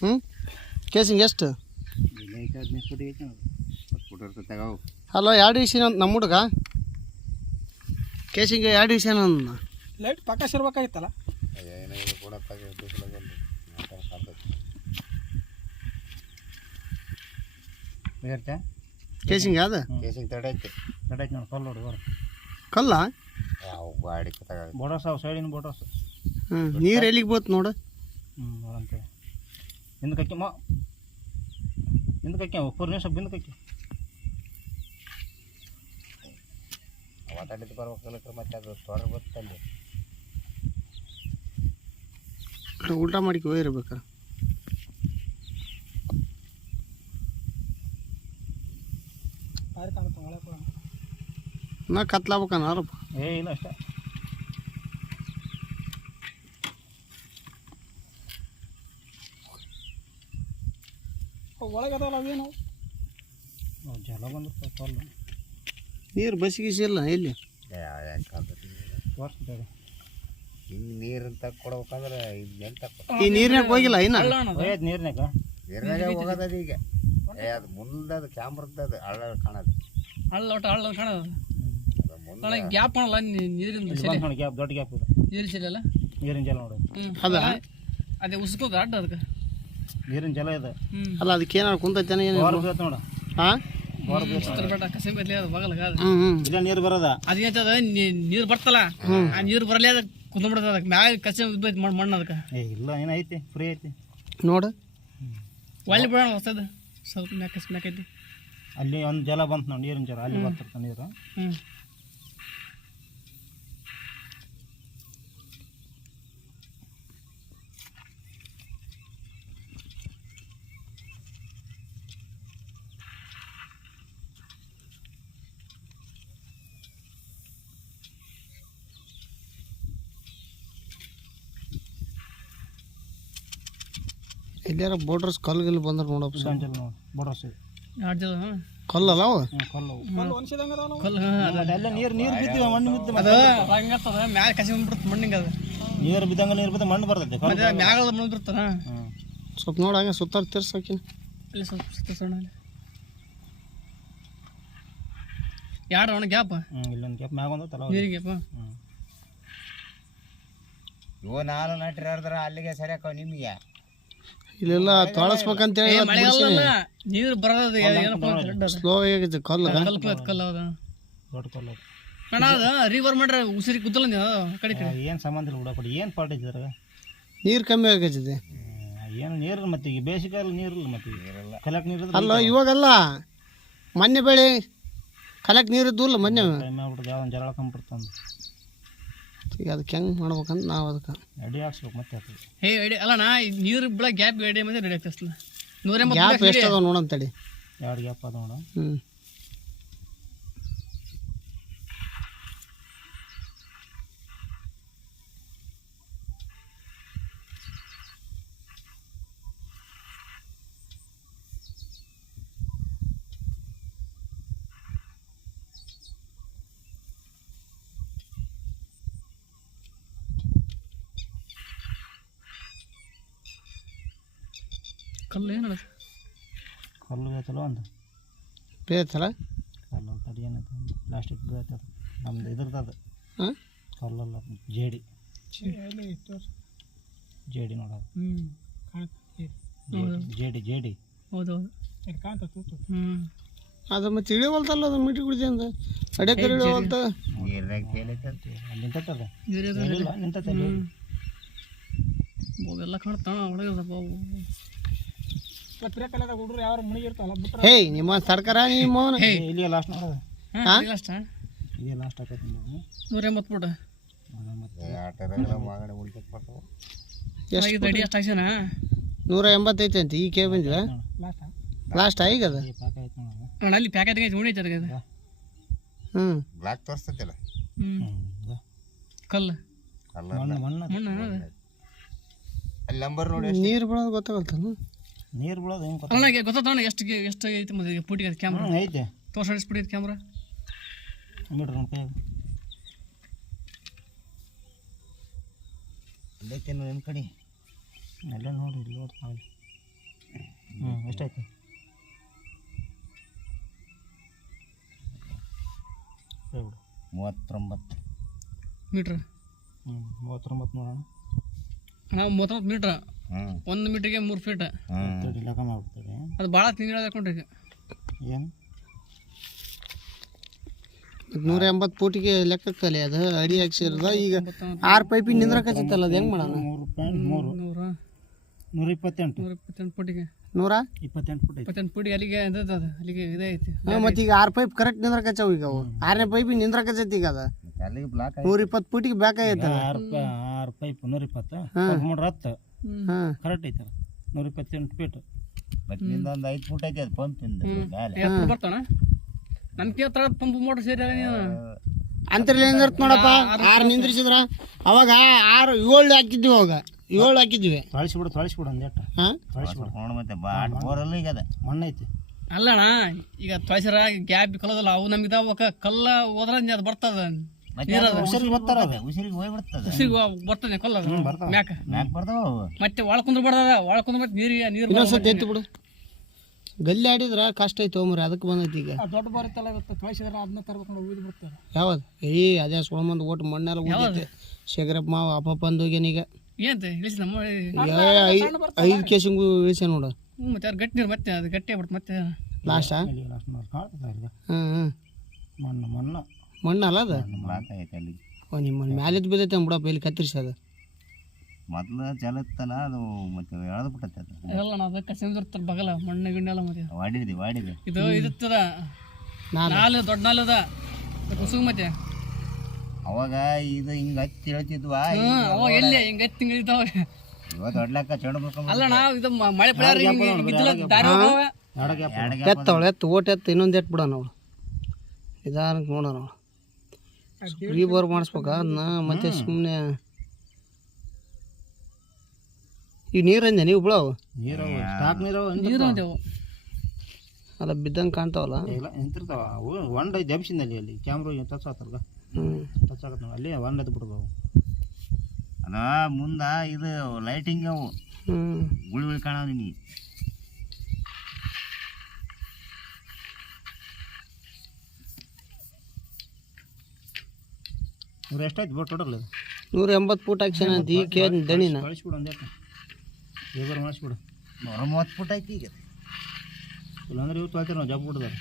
ಹ್ಞೂ ಕೇಸಿಂಗ್ ಎಷ್ಟು ಅಲ್ಲ ಎರಡು ವಿಷಯ ಅಂತ ನಮ್ಮ ಹುಡುಗ ಕೇಸಿಂಗ್ ಎರಡು ವಿಷಯ ಲೈಟ್ ಪಕ್ಕ ಸಿರ್ಬೇಕಾಗಿತ್ತಲ್ಲ ಕೇಸಿಂಗ್ ಯಾವ್ದು ಕೇಸಿಂಗ್ ತಡೈತಿ ನೋಡಿ ಕಲ್ಲು ನೋಡಿ ಬರ ಕಲ್ಲ ಯಾವ ಗಾಡಿ ಬೋಡೋಸ್ ಅವು ಸೈಡಿನ ಬೋಡೋಸ್ ನೀರು ಎಲ್ಲಿಗೆ ಬೋತ್ ನೋಡು ನೋಡಂತೆ ಹಿಂದಕ್ಕೆ ಒಬ್ಬರು ನಿಮಿಷ ಬಿಂದಕ್ಕೆ ಮಾತಾಡಿದ್ದು ಬರ್ಬೇಕಲ್ಲ ಮತ್ತೆ ಅದು ತೊರ ಗೊತ್ತಲ್ಲಿ ಊಟ ಮಾಡಿಕೆ ಹೋಗಿರ್ಬೇಕಾರೆ ನಾ ಕತ್ಲಾಬೇಕನ್ನಪ್ಪ ಇಲ್ಲ ಅಷ್ಟೇ ಒಳಗದಲ್ಲ ಅವೇನು ಜಲ ಬಂದಿರ್ತಾವೆ ಕಲ್ಲು ನೀರು ಬಸಿಗಿಸಿ ಇಲ್ಲ ಎಲ್ಲಿ ತೋರಿಸ್ತಾರೆ ಹಿಂಗೆ ನೀರಂತ ಕೊಡ್ಬೇಕಂದ್ರೆ ಎಂತ ಈ ನೀರಿನಾಗ ಹೋಗಿಲ್ಲ ಇನ್ನ ನೀರ್ನಾಗ ಹೋಗೋದದ ಈಗ ಅದು ಮುಂದೆ ಅದು ಕ್ಯಾಮ್ರದ್ದು ಅದು ಹಳ್ಳ ಕಾಣೋದು ಹಳ್ಳ ಕಾಣೋದು ಗ್ಯಾಪ್ ಮಾಡಲ್ಲ ನೀರಿಂದ ಗ್ಯಾಪ್ ದೊಡ್ಡ ಗ್ಯಾಪ್ ಇದೆ ನೀರಿನ ಜಲ ಅಲ್ಲ ನೀರಿನ ಜಲ ನೋಡೋದು ಅದ ಅದೇ ಉಸ್ಕೋದು ಅಡ್ಡ ಅದಕ್ಕೆ ನೀರಿನ ಜಲ ಇದೆ ಅಲ್ಲ ಅದಕ್ಕೆ ಏನಾರು ಕುಂತೈತೇನೆ ಏನು ನೋಡ ಹಾಂ ಕಸಿಂಬಲ್ಲಿ ಅದು ಬಗಲ್ಗ ಇಲ್ಲ ನೀರು ಬರೋದ ಅದೇಂತದ ನೀರು ಬರ್ತಲ್ಲ ಆ ನೀರು ಬರಲಿ ಅದಕ್ಕೆ ಕುಂದ್ಬಿಡ್ತದ ಅದಕ್ಕೆ ಮ್ಯಾಗ ಕಸಿ ಮಣ್ಣು ಅದಕ್ಕೆ ಇಲ್ಲ ಏನೈತಿ ಫ್ರೀ ಐತಿ ನೋಡು ಒಳ್ಳೆ ಬಿಡೋಣ ಹೊಸದು ಸ್ವಲ್ಪ ಮ್ಯಾಕೈತಿ ಅಲ್ಲಿ ಒಂದು ಜಲ ಬಂತು ನಾವು ನೀರಿನ ಜಲ ಅಲ್ಲಿ ಬರ್ತಿರ್ತ ನೀರು ಎಲ್ಲಾರ ಬೋರ್ಡರ್ಸ್ ಕಲ್ಲು ಬಂದ್ರೆ ನೋಡಪ್ಪ ಜಲ ನೋಡಿ ಬೋಡರ್ಸ್ ಕಲ್ಲಲ್ಲ ಅವ ಎಲ್ಲ ನೀರು ಬಿದ್ದಿವೆ ಮಣ್ಣು ಬಿದ್ದು ಅದು ಹಂಗರ್ತದ ಮ್ಯಾಗ ಕಸಿ ಬಂದ್ಬಿಡುತ್ತೆ ಮಣ್ಣಿಗೆ ಅದು ನೀರು ಬಿದ್ದ ಮಣ್ಣು ಬರ್ತೈತೆ ಮ್ಯಾಗ ಮಣ್ಣು ಬಿಡ್ತಾರ ಸ್ವಲ್ಪ ನೋಡಿ ಹಂಗೆ ಸುತ್ತಾರ ತಿರ್ಸಾಕಿನ ಅಲ್ಲಿ ಸ್ವಲ್ಪ ಸುತ್ತೋಣ ಅಲ್ಲಿ ಯಾರು ಅವನ ಗ್ಯಾಪ್ ಇಲ್ಲೊಂದು ಗ್ಯಾಪ್ ಮ್ಯಾಗ ಒಂದು ತಲ ನೀರಿಗೆ ಗ್ಯಾಪ್ ಇವು ನಾಲ್ ನಟ್ರಿ ಹರಿದ್ರೆ ಅಲ್ಲಿಗೆ ಸರಿಯಾಕ ನಿಮಗೆ ಇಲ್ಲೆಲ್ಲ ತೊಳಸ್ಬೇಕಂತೇಳಿ ನೀರು ಬರೋದು ಸ್ಲೋ ಆಗೈತೆ ಕಲ್ಲು ಕಲ್ಲು ಹೌದಾ ದೊಡ್ಡ ಕಲ್ಲು ಅಣ್ಣ ಅದು ರಿವರ್ ಮಾಡ್ರೆ ಉಸಿರಿ ಕುದ್ದಲ್ಲ ಕಡೆ ಏನು ಸಂಬಂಧ ಇಲ್ಲ ಬಿಡಕೊಡಿ ಏನು ಪಾಟ್ ಇದ್ದಾರೆ ನೀರು ಕಮ್ಮಿ ಆಗೈತಿದೆ ಏನು ನೀರು ಮತ್ತೆ ಈಗ ಬೇಸಿಗೆಲ್ಲ ನೀರಿಲ್ಲ ಮತ್ತೆ ನೀರಿಲ್ಲ ಕಲಕ್ ನೀರು ಅಲ್ಲ ಇವಾಗಲ್ಲ ಮೊನ್ನೆ ಬೆಳೆ ಕಲಕ್ ನೀರು ಇದ್ದಿಲ್ಲ ಮೊನ್ನೆ ಟೈಮ್ ಆಗ್ಬಿಡ್ತು ಯಾವ್ದು ಜಗಳ ಕಂಬಿಡ್ತಂದು ಈಗ ಅದಕ್ಕೆ ಹೆಂಗೆ ಮಾಡ್ಬೇಕಂತ ನಾವು ಅದಕ್ಕೆ ಅಡಿ ಹಾಕ್ಸ್ಬೇಕು ಮತ್ತೆ ಹೇ ಐಡಿ ಅಲ್ಲ ನಾ ನೀರು ಬಿಡ ಗ್ಯಾಪ್ ಐಡಿ ಮತ್ತೆ ರೆಡಿ ಆಗ್ತಲ್ಲ 180 ಗ್ಯಾಪ್ ಎಷ್ಟು ಅದಾವ ನೋಡಂತಡಿ 2 ಗ್ಯಾಪ್ ಅದ ನೋಡ ಕಲ್ಲು ಏನು ಕಲ್ಲು ಬೇತಲ್ಲ ಒಂದು ಬೇತಲ್ಲ ಕಲ್ಲು ತಡಿ ಏನೈತೆ ಪ್ಲಾಸ್ಟಿಕ್ ಬೇತದ ನಮ್ದು ಇದ್ರದ್ದು ಹಾಂ ಕಲ್ಲಲ್ಲ ಜೇಡಿ ನೋಡೋದು ಜೇಡಿ ಹೌದೌದು ಅದು ಮತ್ತೆ ಇಳಿವಲ್ತಲ್ಲ ಅದು ಮಿಟಿ ಕುಡಿದೆ ಅಂತ ಅಡ್ಯಾಕರ್ ಇಳಿವಲ್ತ ನಿಂತದ ನಿಂತದ ಎಲ್ಲ ಕಾಣ್ತಾವ ಒಳಗೆ ಹುಡುಗರು ಯಾವ ಮುಣಿಗಿರ್ತಾವಲ್ಲ ಬಿಟ್ರೆ ಹೇ ನಿಮ್ಮ ಸರ್ಕಾರ ನಿಮ್ಮ ಇಲ್ಲಿ ಲಾಸ್ಟ್ ನೋಡೋದು ಲಾಸ್ಟ್ ಇಲ್ಲಿ ಲಾಸ್ಟ್ ಆಕೈತಿ 180 ಫುಟ್ ಎಷ್ಟು ರೆಡಿ ಎಷ್ಟು ಹಾಕ್ಸೇನಾ 185 ಅಂತ ಈ ಕೇ ಬಂದಿಲ್ಲ ಲಾಸ್ಟ್ ಈಗ ಅದು ಅಣ್ಣ ಅಲ್ಲಿ ಪ್ಯಾಕೆಟ್ ಐತಿ ಉಣಿತ ಅದಕ್ಕೆ ಬ್ಲಾಕ್ ತೋರಿಸ್ತೈತಿಲ್ಲ ಕಲ್ಲು ಮಣ್ಣು ಅಲ್ಲಿ ನಂಬರ್ ನೋಡಿ ನೀರು ಬಿಡೋದು ಗೊತ್ತಾಗಲ್ತಲ್ಲ ನೀರು ಬಿಡೋದು ಹೆಂಗೆ ಅಣ್ಣ ಗೊತ್ತಾನ ಎಷ್ಟು ಐತಿ ಮತ್ತೆ ಪುಟಿಗೆ ಕ್ಯಾಮ್ರಾ ಐತೆ ತೋರ್ಸ ಸ್ಪೀಡ್ ಐತಿ ಕ್ಯಾಮ್ರಾ ಮೀಟ್ರ್ ನಮ್ಮ ಕೈ ಇಲ್ಲೈತೆ ನಿಮ್ಮ ಕಡೆ ಎಲ್ಲ ನೋಡಿ ಇಲ್ಲಿ ನೋಡಿ ಆಮೇಲೆ ಎಷ್ಟಾಯ್ತು ಹೇಳ್ಬಿಡು 39 ಮೀಟ್ರ್ 39 ನೋಡೋಣ ನಾವು 39 ಮೀಟ್ರ್ 1 ಮೀಟ್ರಿಗೆ 3 ಫೀಟ್ ಲೆಕ್ಕ ಮಾಡ್ಬಿಡ್ತದೆ ಅದು ಭಾಳ ತಿಂಗಳು ಹಾಕೊಂಡ್ರಿ ಈಗ ಏನು 180 ಫೂಟಿಗೆ ಲೆಕ್ಕಕ್ಕಲ್ಲಿ ಅದು ಅಡಿ ಹಾಕ್ಸಿರದ ಈಗ 6 ಪೈಪಿಗೆ ನಿಂದ್ರಕತ್ತಲ್ಲ ಅದು ಹೆಂಗೆ ಮಾಡೋಣ 128 ಫುಟಿಗೆ 28 ಫುಟ್ ಐತಿ 28 ಫುಟಿಗೆ ಅಲ್ಲಿಗೆ ಅಲ್ಲಿಗೆ ಇದೇ ಐತಿ ಮತ್ತು ಈಗ 6 ಪೈಪ್ ಕರೆಕ್ಟ್ ನಿಂದ್ರಕಚ್ಚಾವ ಈಗ ಅವು 6ನೇ ಪೈಪಿಗೆ ನಿಂದ್ರಕಚ್ಚೈತಿ ಈಗ ಅದು ಅಲ್ಲಿಗೆ ಬ್ಲಾಕ್ 120 ಫೂಟಿಗೆ ಬೇಕಾಗೈತೆ 6 ಪೈಪ್ 120 ಮಾಡ್ರೆ 10 ಹಾಂ ಕರೆಕ್ಟ್ ಐತೆ 128 ಫೀಟ್ ಮತ್ತೆ ನಿಂದ ಒಂದು 5 ಫುಟ್ ಐತೆ ಅದು ಪಂಪಿಂದ ಮೇಲೆ ಬರ್ತಾನ ನನ್ನ ಕೇಳ್ತಾರ ಪಂಪ್ ಮೋಟ್ರ್ ಸೇರಿ ನೀನು ಅಂತರ್ಲಿ ನಿಂದಿರ್ತ ನೋಡಪ್ಪ 6 ನಿಂದ್ರಿಸಿದ್ರ ಅವಾಗ 6 7 ಹಾಕಿದ್ವಿ ಅವಾಗ 7 ಹಾಕಿದ್ವಿ ತೊಳಿಸ್ಬಿಡು ಒಂದೇಟ ಹಾಂ ನೋಡು ಮತ್ತೆ ಬಾಟ್ ಬೋರಲ್ಲ ಈಗ ಅದ ಮಣ್ಣು ಐತಿ ಅಲ್ಲಣ್ಣ ಈಗ ತೊಯ್ಸರ ಗ್ಯಾಪ್ ಕಲ್ಲದಲ್ಲ ಅವು ನಮ್ಗೆ ಇದಾವ ಕಲ್ಲ ಹೋದ್ರ ಅದು ಬರ್ತದ ಉಸಿರಿಗೆ ಬರ್ತಾರ ಅದು ಉಸಿರಿಗೆ ಹೋಗ್ಬಿಡ್ತದ ಬರ್ತದೆ ಕೊಲ್ಲ ಮ್ಯಾಕ ಮ್ಯಾಕ್ ಬರ್ತಾವ ಮತ್ತೆ ಒಳ ಕುಂದ್ರ ಬರ್ತದ ಒಳ ಕುಂದ್ರ ಮತ್ತೆ ನೀರು ಇನ್ನೊಂದ್ಸತಿ ಎತ್ತು ಬಿಡು ಗಲ್ಲಿ ಆಡಿದ್ರ ಕಷ್ಟ ಐತೆ ಹೋಮ್ರಿ ಅದಕ್ಕೆ ಬಂದೈತಿ ಈಗ ದೊಡ್ಡ ಬರುತ್ತಲ್ಲ ಇವತ್ತು ತೊಯ್ಸಿದ್ರೆ ಅದನ್ನ ತರ್ಬೇಕು ನೋಡಿ ಉಯ್ದು ಬಿಡ್ತಾರೆ ಯಾವ್ದು ಅದೇ ಸೋಮಂದ್ ಓಟ್ ಮಣ್ಣೆಲ್ಲ ಉಳಿದೈತೆ ಶೇಖರಪ್ಪ ಮಾವ ಅಪ್ಪ ಬಂದೋಗ್ಯಾನೀಗ ಏನಂತ ಇಳಿಸಿ ನಮ್ಮ 5 ಕೇಸಿಂಗು ಇಳಿಸ ನೋಡು ಮತ್ತೆ ಅವ್ರು ಗಟ್ಟಿ ನೀರು ಮತ್ತೆ ಅದು ಗಟ್ಟಿ ಆಗ್ಬಿಡ್ತು ಮತ್ತೆ ಲಾಸ್ಟಾ ಹ್ಞೂ ಮಣ್ಣು ಅಲ್ಲ ಅದು ಬ್ಲಾಕ್ ಐತೆ ಅಲ್ಲಿ ನಿಮ್ಮ ಮ್ಯಾಲಿದ್ದು ಬಿದ್ದೈತೆ ಬಿಡಪ್ಪ ಇಲ್ಲಿ ಕತ್ತರಿಸಿ ಅದು ಮೊದ್ಲು ಚಲತ್ತಲ್ಲ ಅದು ಮತ್ತೆ ಎಳೆದು ಬಿಟ್ಟೈತೆ ಅದು ಎಲ್ಲ ನಾವು ಕಸಿರ್ತಾರೆ ಬಗಲ ಮಣ್ಣು ಗಿಣ್ಣೆಲ್ಲ ಮತ್ತೆ ವಾಡಿದೆ ಇದು ಇರುತ್ತದ ನಾಲು ದೊಡ್ಡ ನಾಲು ಅದ ಕುಸುಗ ಮತ್ತೆ ಅವಾಗ ಇದು ಹಿಂಗೆ ಹತ್ತಿ ಹೇಳ್ತಿದ್ವಾ ಅವಾಗ ಎಲ್ಲಿ ಹಿಂಗೆ ಹತ್ತಿ ತಿಂಗಳಿದ್ದಾವ ಇವತ್ತು ಹೊಡ್ಲಕ್ಕ ಚೆಂಡು ಅಲ್ಲ ನಾವು ಇದು ಮಳೆ ಪಡ ದಾರಿ ಎತ್ತು ಓಟ್ ಎತ್ತು ಇನ್ನೊಂದು ಎತ್ತು ಬಿಡೋಣ ನಾವು ನಿಧಾನಕ್ಕೆ ನೋಡೋಣ ನಾವು ರೀಬೋರ್ ಮಾಡಿಸ್ಬೇಕ ಅದನ್ನ ಮತ್ತೆ ಸುಮ್ಮನೆ ಇವು ನೀರಂದೆ ನೀವು ಬಿಡವು ಸ್ಟಾಕ್ ನೀರು ಅಲ್ಲ ಬಿದ್ದಂಗೆ ಕಾಣ್ತಾವಲ್ಲ ಇಲ್ಲ ನಿಂತಿರ್ತಾವ ಅವು ಒಂಡ್ ಐದು ಜಂಪ್ಸಿನಲ್ಲಿ ಅಲ್ಲಿ ಕ್ಯಾಮ್ರಾ ಟಚ್ ಆಗ್ತಾರಲ್ಲ ಟಚ್ ಆಗತ್ತೆ ನಾವು ಅಲ್ಲಿ ಒಂದ್ ಐದು ಬಿಡ್ತಾವ ಅದ ಮುಂದ ಇದು ಲೈಟಿಂಗ್ ಅವು ಗುಳಿ ಕಾಣವ ನಿನಗೆ ಇವ್ರು ಎಷ್ಟಾಯ್ತು ಬೋಟ್ ಟೋಟಲ್ 180 ಫೂಟ್ ಹಾಕ್ಸ್ಯಾನ ಅಂತ ಈಗ ಕೇಳಿ ದಣಿನ ಕಳಿಸ್ಬಿಡು ಒಂದೇಟ ಲೇಬರ್ ಮಾಡಿಸ್ಬಿಡು 130 ಫುಟ್ ಐತಿ ಈಗ ಇಲ್ಲಾಂದ್ರೆ ಇವು ತೊಳ್ತೀವಿ ನಾವು ಜಾಬ್ ಬಿಡ್ದಾರ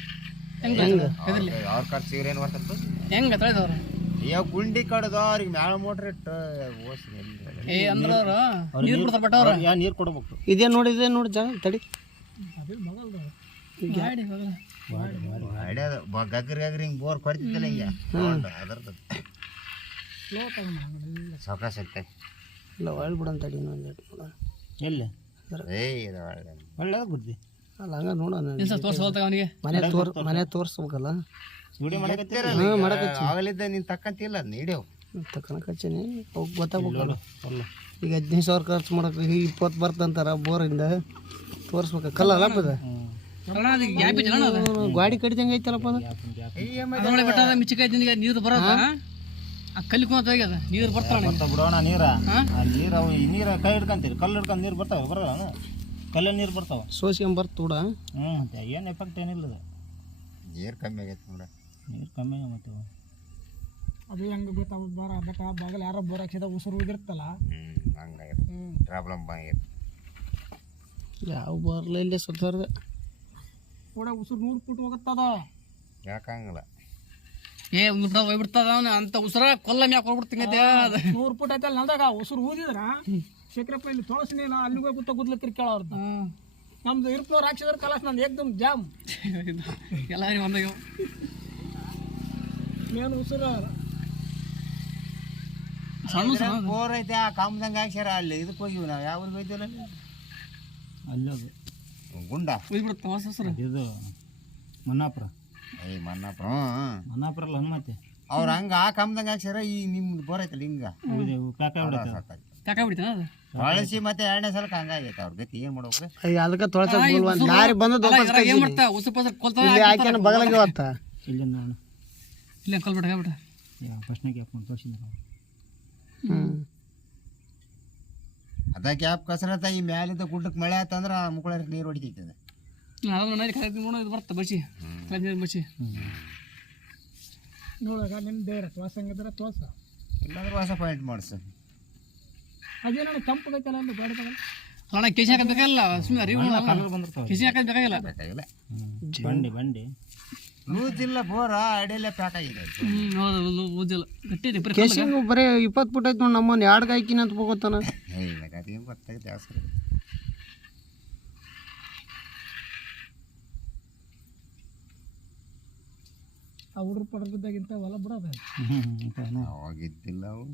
ಅವ್ರ ಖರ್ಚಿಗೆ ಏನು ಬರ್ತದೆ ಹೆಂಗ ತೊಳೆದವ್ರು ಯಾವ ಗುಂಡಿ ಕಡ್ದು ಅವ್ರಿಗೆ ಮ್ಯಾಲ ಮೋಟ್ರ್ ಇಟ್ಟು ಓಸ್ರಿ ಅಂದ್ರೆ ಅವರು ನೀರು ಬಿಡ್ತಾರ ಬಟ್ ಅವ್ರು ಯಾ ನೀರು ಕೊಡ್ಬೇಕು ಇದೇ ನೋಡಿ ಜಾಗ ತಡಿ ಅಡ್ಯಾದ ಗಗ್ರಿ ಹಿಂಗೆ ಬೋರ್ ಕೊಡ್ತಿದ್ದಲ್ಲ ಹಿಂಗೆ ಅದರ್ದು ಸಾವಕಾಶ ಐತೆ ಇಲ್ಲ ಒಳ್ಳೆ ಬಿಡೋಣ ತಡಿ ಇನ್ನೊಂದು ನೋಡೋಣ ಎಲ್ಲಿ ಇದು ಒಳ್ಳೆ ಬಿಡ್ತಿ ಅಲ್ಲ ಹಂಗೆ ನೋಡೋಣ ತೋರ್ಸೋಲ್ತಾಗ ಅವನಿಗೆ ಮನೆ ತೋರಿಸ್ಬೇಕಲ್ಲ ಆಗಲಿದ್ದ ನೀನು ತಕ್ಕಂತಿಲ್ಲ ಅದು ನೀಡ್ಯವು ತಕ್ಕನಕಚ್ಚೀನಿ ಹೋಗಿ ಗೊತ್ತಾಗ್ಬೇಕಲ್ಲ ಈಗ 15,000 ಖರ್ಚು ಮಾಡೋಕೆ 20 ಬರ್ತಂತಾರ ಬೋರಿಂದ ತೋರಿಸ್ಬೇಕು ಕಲ್ಲಲ್ಲ ಅದು ಗಾಡಿ ಕಡಿದಂಗೆ ಐತಲ್ಲಪ್ಪ ಅದು ಬೆಟ್ಟ ಮಿಚ್ಚಿಕಾಯ್ತು ನೀರು ಬರೋದ ಆ ಕಲ್ಲಿ ಕುಂತ ಹೋಗ್ಯದ ನೀರು ಬರ್ತಾವ ಬಿಡೋಣ ನೀರ ನೀರು ಅವು ನೀರು ಕೈ ಹಿಡ್ಕೊಂತೀರಿ ಕಲ್ಲು ಹಿಡ್ಕೊಂಡು ನೀರು ಬರ್ತಾವೆ ಬರೋಣ ಕಲ್ಲ ನೀರು ಬರ್ತಾವ ಸೋಸ್ಕೊಂಬರ್ತ ಕೂಡ ಮತ್ತೆ ಏನು ಎಫೆಕ್ಟ್ ಏನಿಲ್ಲ ನೀರು ಕಮ್ಮಿ ಆಗೈತೆ ನೋಡ ನೀರು ಕಮ್ಮಿ ಮತ್ತೆ ಅದು ಹೆಂಗೆ ಗೊತ್ತಾಗ ಬೆಟ್ಟ ಬಾಗಲ ಯಾರೋ ಬೋರ್ ಹಾಕ್ಸಿದ ಉಸಿರು ಹೋಗಿರ್ತಲ್ಲ ಹಂಗಾಗೈತೆ ಪ್ರಾಬ್ಲಮ್ ಆಗೈತೆ ಯಾವ ಬರಲ್ಲ ಇಲ್ಲೇ ಸುತ್ತಾರ್ದೆ ಕೂಡ ಉಸಿರು 100 ಫುಟ್ ಹೋಗುತ್ತದ ಯಾಕಂಗಿಲ್ಲ ಹೋಗ್ಬಿಡ್ತದ ಅವನು ಅಂತ ಉಸಿರ ಕೊಲ್ಲ ಮ್ಯಾಕ್ ಹೋಗ್ಬಿಡ್ತೀನಿ 100 ಫುಟ್ ಐತಲ್ಲ ನಲ್ದಾಗ ಉಸಿರು ಊದಿದ್ರ ಶೇಖರಪ್ಪ ಇಲ್ಲಿ ತೋರಿಸಿನ ಅಲ್ಲಿಗೆ ಹೋಗಿ ಗುದ್ಲತ್ತಿರ್ ಕೇಳೋರ್ದು ನಮ್ದು ಇರ್ಪೋರ್ ಹಾಕ್ಸಿದ್ರ ಕಲಾಸ್ ನಂದು ಏಕ್ದಮ್ ಜಾಮ್ ಎಲ್ಲ ಒಂದಾಗ ಮೇನ್ ಉಸಿರು ಸಣ್ಣ ಬೋರ್ ಐತೆ ಆ ಕಾಮದಂಗೆ ಹಾಕ್ಸ್ಯಾರ ಅಲ್ಲಿ ಇದಕ್ಕೆ ಹೋಗಿವಿ ನಾವು ಯಾವ ಊರಿಗೆ ಹೋಯ್ತಿಲ್ಲ ಅಲ್ಲಿ ಅದು ಗುಂಡ ಉಯ್ಬಿಡುತ್ತೆ ಹೊಸ ಹೆಸರು ಇದು ಮನ್ನಾಪುರ ಮನ್ನಾಪುರ ಅಲ್ಲ ಹನುಮತ್ತೆ ಅವ್ರು ಹಂಗೆ ಆ ಕಾಮದಂಗೆ ಹಾಕ್ಸ್ಯಾರ ಈ ನಿಮ್ದು ಬೋರ್ ಐತಲ್ಲ ಹಿಂಗೆ ಕಾಕ ಬಿಡ್ತಾನ ಅದು ತೊಳಸಿ ಮತ್ತೆ 2ನೇ ಸಲಕ್ಕೆ ಹಂಗಾಗೈತೆ ಅವ್ರ ಗತಿ ಏನು ಮಾಡ್ಬೇಕು ಅದಕ್ಕೆ ತೊಳ್ಸಕ್ ಲಾರಿ ಬಂದು ಏನ್ ಮಾಡ್ತಾ ಉಸಿರು ಪಸರು ಕೊಲ್ತಾವ ಹಾಕ್ಯಾನ ಬಗಲಾಗಿ ಹೋಗ್ತ ಇಲ್ಲಿ ನೋಡೋಣ ಇಲ್ಲ ಕೊಲ್ಬಿಟ್ಟ ಫಸ್ಟ್ನಾಗ ಹಾಕೊಂಡು ತೋರಿಸಿದ್ರು ಅರ್ಧ ಕ್ಯಾಪ್ ಕಸರತ್ತ ಈ ಮ್ಯಾಲಿಂದ ಗುಡ್ಡಕ್ಕೆ ಮಳೆ ಆತಂದ್ರೆ ಆ ಮುಕ್ಕಳ ನೀರು ಹೊಡಿತೈತೆ ಅದು. ಇದು ಬರ್ತ ಬಸಿ ನೀರು ಬಸಿ ನೋಡಾಗ ನಿನ್ನ ಬೇರೆ ತೋರ್ಸಂಗಿದ್ರೆ ತೋರ್ಸ, ಇಲ್ಲಾಂದ್ರೆ ಹೊಸ ಪಾಯಿಂಟ್ ಮಾಡಿಸು. ಅದೇನೋ ಕೆಂಪಗೈತಲ್ಲ ಅಲ್ಲಿ ಗಾಡಿದಾಗ ಅಣ್ಣ ಕೆಸಿ ಹಾಕೋದ್ ಬೇಕಾಗಿಲ್ಲ, ಸುಮ್ಮನೆ ಅರಿವು ಕೆಸಿ ಹಾಕೋದ್ ಬೇಕಾಗಿಲ್ಲ. ಬೇಕಾಗಿಲ್ಲ ಬಂಡಿ ಬಂಡಿ ಲೂಜಿಲ್ಲ ಬೋರ ಅಡಿಯಲ್ಲೇ ಪ್ಯಾಕ್ ಆಗಿದೆ. ಹೌದು ಓದಿಲ್ಲ ಗಟ್ಟಿ ಐತಿ ಬರೀ ಕೆಸಿಂಗ್ ಬರೀ 20 ಫುಟ್ ಐತೆ ನೋಡಿ, ನಮ್ಮನ್ನ 2 ಗಾಯ್ಕಿನ ಅಂತ ಹೋಗೋತಾನ. ಇಲ್ಲ ಅದೇನು ಗೊತ್ತಾಗುತ್ತೆ ಅವಸರ. ಆ ಹುಡುಗ್ರು ಪಡೆದಿದ್ದಾಗಿಂತ ಹೊಲ ಬಿಡೋದು ಅವಾಗಿದ್ದಿಲ್ಲ ಅವು.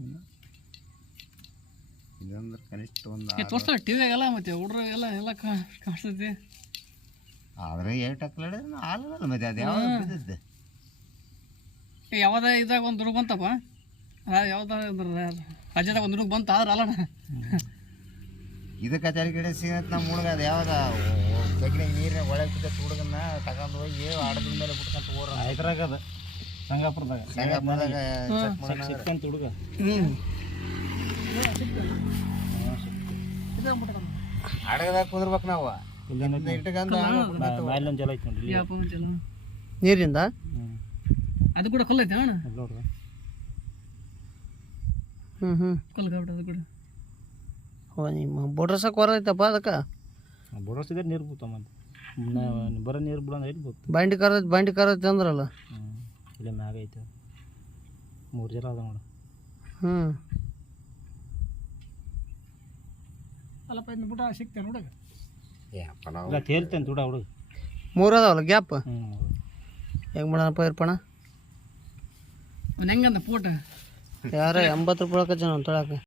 ಇದಂದ್ರೆ ಕನಿಷ್ಠ ಒಂದು ತೋರಿಸ್ತಾರೆ ಟಿವಿಯಾಗೆಲ್ಲ ಮತ್ತೆ ಹುಡುಗ್ರು ಎಲ್ಲ ಕಾಣಿಸ್ತೈತಿ. ಆದ್ರೆ ಏಟ್ ಹಾಕ್ಲಾಡಿದ್ರೆ ಆಗಲ್ಲ ಮತ್ತೆ ಅದು ಯಾವಾಗ ಬಿದ್ದದ್ದು. ಯಾವ್ದ ಇದಾಗ ಒಂದು ಹುಡುಗ ಬಂತಪ್ಪ, ಯಾವ್ದ ರಾಜ್ಯದಾಗ ಒಂದು ಹುಡುಗ ಬಂತ ಆದ್ರೆ ಅಲ್ಲಣ್ಣ ಇದಕ್ಕೆ ಕಚಾರಿ ಗಿಡ ಸಿಗತ್ತೆ ನಮ್ಮ ಹುಡುಗ. ಅದು ಯಾವ್ದ ತೆಗಿನಾಗ ನೀರಿನ ಒಳಗೆ ಬಿದ್ದತ್ತು ಹುಡುಗನ್ನ ತಗೊಂಡು ಹೋಗಿ ಆಡದ ಮೇಲೆ ಬಿಟ್ಕೊಂತ ಹೋರ ಇದ್ರಾಗ ಅದು ಸಂಗಾಪುರದಾಗ ಸಂಗಪ್ಪದಾಗ ಚೆಕ್ ಮಾಡೋಣ. ಸಿಕ್ಕಂತ ಹುಡುಗ ಅಡಗದಾಗ ಕುಂದ್ರಬೇಕು ನಾವು. ಇಟ್ಕೊಂಡು ಮೇಲೊಂದು ಜಲ ಐತೆ ನೋಡಿ ನೀರಿಂದ ಅದು ಕೂಡ ಕೊಲ್ಲ ಐತೆ ಅಣ್ಣ, ನೋಡ್ರಿ. ಕೊಲ್ಲ కాబట్టి ಅದು ಕೂಡ ನಿಮ್ಮ ಬೋಡ್ರಸಕ್ಕೆ ಹೊರದೈತಪ್ಪ ಅದಕ್ಕೆ ಬರೋಸಿದ್ರೆ ನೀರು ಬೀಳ್ತಾವ ಮತ್ತೆ ಬರೋ ನೀರು ಬಿಡೋಣ ಎಲ್ಲಿ ಬೀಳ್ತು. ಬಂಡಿ ಕರದೈತೆ ಅಂದ್ರಲ್ಲ. ಇಲ್ಲೇ ಮ್ಯಾಗ ಐತೆ 3 ಜಲ ಅದ ನೋಡು. ಅಲ್ಲಪ್ಪ ಇನ್ನು ಬಿಟ್ಟ ಸಿಗ್ತೇನೆ ಹುಡುಗ ಇಲ್ಲ ತೇಲ್ತೇನೆ ತುಡ ಹುಡುಗ 3 ಅದಾವಲ್ಲ ಗ್ಯಾಪ್. ಹೆಂಗೆ ಮಾಡೋಣಪ್ಪ ಇರ್ಪಣ? ಅವ್ನು ಹೆಂಗಂದ ಫೋಟೋ ಯಾರ 80 ರೂಪಾಯಿ ಜನ ತೊಳಕ್ಕೆ